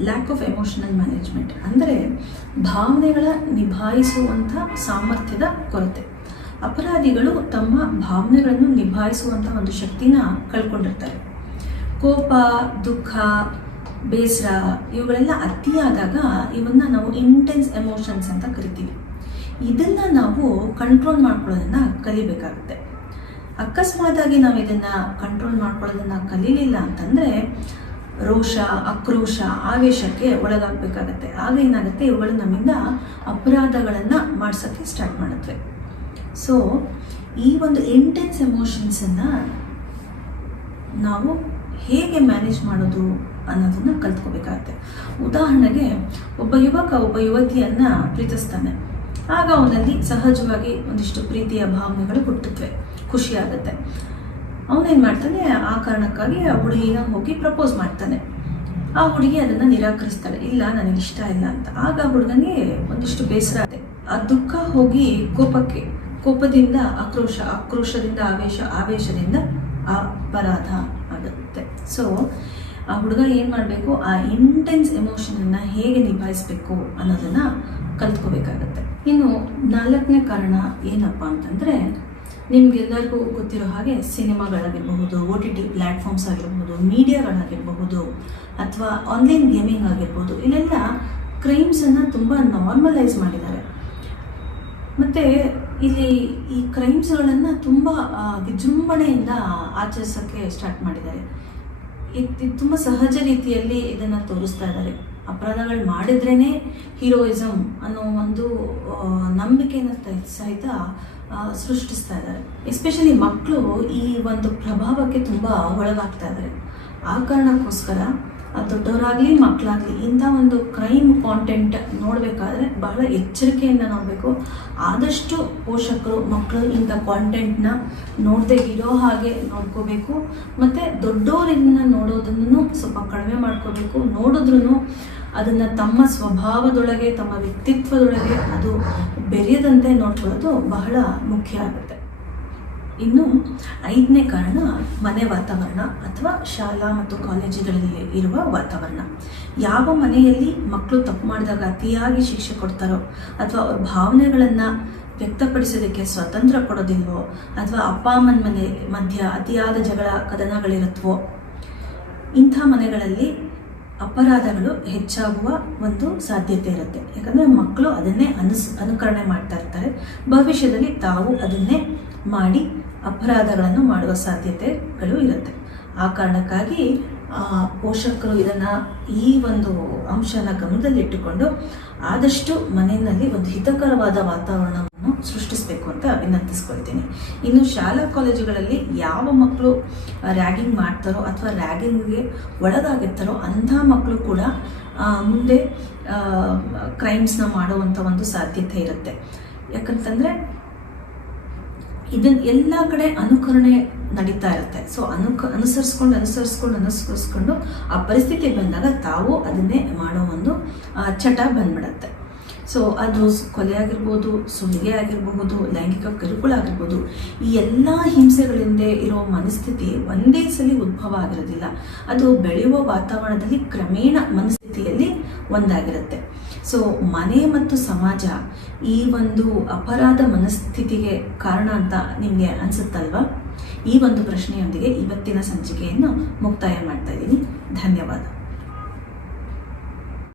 Lack of emotional management ಅಂದರೆ ಭಾವನೆಗಳ ನಿಭಾಯಿಸುವಂಥ ಸಾಮರ್ಥ್ಯದ ಕೊರತೆ. ಅಪರಾಧಿಗಳು ತಮ್ಮ ಭಾವನೆಗಳನ್ನು ನಿಭಾಯಿಸುವಂಥ ಒಂದು ಶಕ್ತಿನ ಕಳ್ಕೊಂಡಿರ್ತಾರೆ. ಕೋಪ, ದುಃಖ, ಬೇಸರ ಇವುಗಳೆಲ್ಲ ಅತಿಯಾದಾಗ ಇವನ್ನ ನಾವು ಇಂಟೆನ್ಸ್ ಎಮೋಷನ್ಸ್ ಅಂತ ಕರಿತೀವಿ. ಇದನ್ನು ನಾವು ಕಂಟ್ರೋಲ್ ಮಾಡ್ಕೊಳ್ಳೋದನ್ನ ಕಲಿಬೇಕಾಗುತ್ತೆ. ಅಕಸ್ಮಾತಾಗಿ ನಾವು ಇದನ್ನು ಕಂಟ್ರೋಲ್ ಮಾಡ್ಕೊಳ್ಳೋದನ್ನ ಕಲೀಲಿಲ್ಲ ಅಂತಂದ್ರೆ ರೋಷ, ಆಕ್ರೋಶ, ಆವೇಶಕ್ಕೆ ಒಳಗಾಗಬೇಕಾಗತ್ತೆ. ಆಗ ಏನಾಗುತ್ತೆ? ಇವುಗಳು ನಮ್ಮಿಂದ ಅಪರಾಧಗಳನ್ನು ಮಾಡ್ಸೋಕ್ಕೆ ಸ್ಟಾರ್ಟ್ ಮಾಡುತ್ತವೆ. ಸೊ ಈ ಒಂದು ಇಂಟೆನ್ಸ್ ಎಮೋಷನ್ಸನ್ನು ನಾವು ಹೇಗೆ ಮ್ಯಾನೇಜ್ ಮಾಡೋದು ಅನ್ನೋದನ್ನ ಕಲ್ತ್ಕೋಬೇಕಾಗತ್ತೆ. ಉದಾಹರಣೆಗೆ, ಒಬ್ಬ ಯುವಕ, ಒಬ್ಬ ಯುವತಿಯನ್ನ ಪ್ರೀತಿಸ್ತಾನೆ. ಆಗ ಅವನಲ್ಲಿ ಸಹಜವಾಗಿ ಒಂದಿಷ್ಟು ಪ್ರೀತಿಯ ಭಾವನೆಗಳು ಹುಟ್ಟುತ್ತವೆ. ಖುಷಿ ಆಗುತ್ತೆ. ಅವನೇನು ಮಾಡ್ತಾನೆ? ಆ ಕಾರಣಕ್ಕಾಗಿ ಆ ಹುಡುಗಿನ ಹೋಗಿ ಪ್ರಪೋಸ್ ಮಾಡ್ತಾನೆ. ಆ ಹುಡುಗಿ ಅದನ್ನ ನಿರಾಕರಿಸ್ತಾಳೆ. ಇಲ್ಲ, ನನಗೆ ಇಷ್ಟ ಇಲ್ಲ ಅಂತ. ಆಗ ಹುಡುಗನಿಗೆ ಒಂದಿಷ್ಟು ಬೇಸರ ಆಗುತ್ತೆ. ಆ ದುಃಖ ಹೋಗಿ ಕೋಪಕ್ಕೆ, ಕೋಪದಿಂದ ಆಕ್ರೋಶ, ಆಕ್ರೋಶದಿಂದ ಆವೇಶ, ಆವೇಶದಿಂದ ಅಪರಾಧ ಆಗುತ್ತೆ. ಸೊ ಆ ಹುಡುಗ ಏನು ಮಾಡಬೇಕು? ಆ ಇಂಟೆನ್ಸ್ ಎಮೋಷನನ್ನು ಹೇಗೆ ನಿಭಾಯಿಸಬೇಕು ಅನ್ನೋದನ್ನು ಕಲ್ತ್ಕೋಬೇಕಾಗತ್ತೆ. ಇನ್ನು ನಾಲ್ಕನೇ ಕಾರಣ ಏನಪ್ಪ ಅಂತಂದರೆ ನಿಮ್ಗೆಲ್ಲರಿಗೂ ಗೊತ್ತಿರೋ ಹಾಗೆ ಸಿನಿಮಾಗಳಾಗಿರಬಹುದು ಒ ಟಿ ಟಿ ಪ್ಲ್ಯಾಟ್ಫಾರ್ಮ್ಸ್ ಆಗಿರ್ಬೋದು ಮೀಡಿಯಾಗಳಾಗಿರಬಹುದು ಅಥವಾ ಆನ್ಲೈನ್ ಗೇಮಿಂಗ್ ಆಗಿರ್ಬೋದು ಇಲ್ಲೆಲ್ಲ ಕ್ರೈಮ್ಸನ್ನು ತುಂಬ ನಾರ್ಮಲೈಸ್ ಮಾಡಿದ್ದಾರೆ. ಮತ್ತು ಇಲ್ಲಿ ಈ ಕ್ರೈಮ್ಸ್ಗಳನ್ನು ತುಂಬ ವಿಜೃಂಭಣೆಯಿಂದ ಆಚರಿಸೋಕ್ಕೆ ಸ್ಟಾರ್ಟ್ ಮಾಡಿದ್ದಾರೆ. ಇದು ತುಂಬ ಸಹಜ ರೀತಿಯಲ್ಲಿ ಇದನ್ನು ತೋರಿಸ್ತಾ ಇದ್ದಾರೆ. ಅಪರಾಧಗಳು ಮಾಡಿದ್ರೇ ಹೀರೋಯಿಸಮ್ ಅನ್ನೋ ಒಂದು ನಂಬಿಕೆಯನ್ನು ಸಹಿತ ಸೃಷ್ಟಿಸ್ತಾ ಇದ್ದಾರೆ. ಎಸ್ಪೆಷಲಿ ಮಕ್ಕಳು ಈ ಒಂದು ಪ್ರಭಾವಕ್ಕೆ ತುಂಬ ಒಳಗಾಗ್ತಾ ಇದ್ದಾರೆ. ಆ ಕಾರಣಕ್ಕೋಸ್ಕರ ದೊಡ್ಡವರಾಗಲಿ ಮಕ್ಕಳಾಗಲಿ ಇಂಥ ಒಂದು ಕ್ರೈಮ್ ಕಾಂಟೆಂಟ್ ನೋಡಬೇಕಾದ್ರೆ ಬಹಳ ಎಚ್ಚರಿಕೆಯಿಂದ ನೋಡಬೇಕು. ಆದಷ್ಟು ಪೋಷಕರು ಮಕ್ಕಳು ಇಂಥ ಕಾಂಟೆಂಟ್ನ ನೋಡದೆ ಇರೋ ಹಾಗೆ ನೋಡ್ಕೋಬೇಕು. ಮತ್ತು ದೊಡ್ಡವರಿಂದ ನೋಡೋದನ್ನು ಸ್ವಲ್ಪ ಕಡಿಮೆ ಮಾಡ್ಕೋಬೇಕು. ನೋಡಿದ್ರೂ ಅದನ್ನು ತಮ್ಮ ಸ್ವಭಾವದೊಳಗೆ, ತಮ್ಮ ವ್ಯಕ್ತಿತ್ವದೊಳಗೆ ಅದು ಬೆರೆಯದಂತೆ ನೋಡ್ಕೊಳ್ಳೋದು ಬಹಳ ಮುಖ್ಯ ಆಗುತ್ತೆ. ಇನ್ನು ಐದನೇ ಕಾರಣ ಮನೆ ವಾತಾವರಣ ಅಥವಾ ಶಾಲಾ ಮತ್ತು ಕಾಲೇಜುಗಳಲ್ಲಿ ಇರುವ ವಾತಾವರಣ. ಯಾವ ಮನೆಯಲ್ಲಿ ಮಕ್ಕಳು ತಪ್ಪು ಮಾಡಿದಾಗ ಅತಿಯಾಗಿ ಶಿಕ್ಷೆ ಕೊಡ್ತಾರೋ ಅಥವಾ ಅವ್ರ ಭಾವನೆಗಳನ್ನು ವ್ಯಕ್ತಪಡಿಸೋದಕ್ಕೆ ಸ್ವತಂತ್ರ ಕೊಡೋದಿಲ್ವೋ ಅಥವಾ ಅಪ್ಪ ಅಮ್ಮನ ಮನೆ ಮಧ್ಯ ಅತಿಯಾದ ಜಗಳ, ಕದನಗಳಿರುತ್ತವೋ, ಇಂಥ ಮನೆಗಳಲ್ಲಿ ಅಪರಾಧಗಳು ಹೆಚ್ಚಾಗುವ ಒಂದು ಸಾಧ್ಯತೆ ಇರುತ್ತೆ. ಯಾಕಂದರೆ ಮಕ್ಕಳು ಅದನ್ನೇ ಅನುಸ್, ಅನುಕರಣೆ ಮಾಡ್ತಾ ಇರ್ತಾರೆ. ಭವಿಷ್ಯದಲ್ಲಿ ತಾವು ಅದನ್ನೇ ಮಾಡಿ ಅಪರಾಧಗಳನ್ನು ಮಾಡುವ ಸಾಧ್ಯತೆಗಳು ಇರುತ್ತೆ. ಆ ಕಾರಣಕ್ಕಾಗಿ ಪೋಷಕರು ಇದನ್ನು ಈ ಒಂದು ಅಂಶನ ಗಮನದಲ್ಲಿಟ್ಟುಕೊಂಡು ಆದಷ್ಟು ಮನೆಯಲ್ಲಿ ಒಂದು ಹಿತಕರವಾದ ವಾತಾವರಣವನ್ನು ಸೃಷ್ಟಿಸಬೇಕು ಅಂತ ವಿನಂತಿಸ್ಕೊಳ್ತೀನಿ. ಇನ್ನು ಶಾಲಾ ಕಾಲೇಜುಗಳಲ್ಲಿ ಯಾವ ಮಕ್ಕಳು ರ್ಯಾಗಿಂಗ್ ಮಾಡ್ತಾರೋ ಅಥವಾ ರ್ಯಾಗಿಂಗ್ಗೆ ಒಳಗಾಗಿರ್ತಾರೋ ಅಂಥ ಮಕ್ಕಳು ಕೂಡ ಮುಂದೆ ಕ್ರೈಮ್ಸ್ನ ಮಾಡುವಂಥ ಒಂದು ಸಾಧ್ಯತೆ ಇರುತ್ತೆ. ಯಾಕಂತಂದರೆ ಇದನ್ನ ಎಲ್ಲ ಕಡೆ ಅನುಕರಣೆ ನಡೀತಾ ಇರುತ್ತೆ. ಸೊ ಅನುಕ, ಅನುಸರಿಸ್ಕೊಂಡು ಅನುಸರಿಸ್ಕೊಂಡು ಅನುಸರಿಸ್ಕೊಂಡು ಆ ಪರಿಸ್ಥಿತಿ ಬಂದಾಗ ತಾವು ಅದನ್ನೇ ಮಾಡೋ ಒಂದು ಚಟ ಬಂದ್ಬಿಡತ್ತೆ. ಸೊ ಅದು ಕೊಲೆ ಆಗಿರ್ಬೋದು, ಸುಲಿಗೆ ಆಗಿರಬಹುದು, ಲೈಂಗಿಕ ಕಿರುಕುಳ ಆಗಿರ್ಬೋದು, ಈ ಎಲ್ಲ ಹಿಂಸೆಗಳಿಂದ ಇರೋ ಮನಸ್ಥಿತಿ ಒಂದೇ ಸಲ ಉದ್ಭವ ಆಗಿರೋದಿಲ್ಲ. ಅದು ಬೆಳೆಯುವ ವಾತಾವರಣದಲ್ಲಿ ಕ್ರಮೇಣ ಮನಸ್ಥಿತಿಯಲ್ಲಿ ಒಂದಾಗಿರುತ್ತೆ. ಸೊ ಮನೆ ಮತ್ತು ಸಮಾಜ ಈ ಒಂದು ಅಪರಾಧ ಮನಸ್ಥಿತಿಗೆ ಕಾರಣ ಅಂತ ನಿಮಗೆ ಅನಿಸುತ್ತಲ್ವಾ? ಈ ಒಂದು ಪ್ರಶ್ನೆಯೊಂದಿಗೆ ಇವತ್ತಿನ ಸಂಚಿಕೆಯನ್ನು ಮುಕ್ತಾಯ ಮಾಡ್ತಾ ಇದ್ದೀನಿ. ಧನ್ಯವಾದ.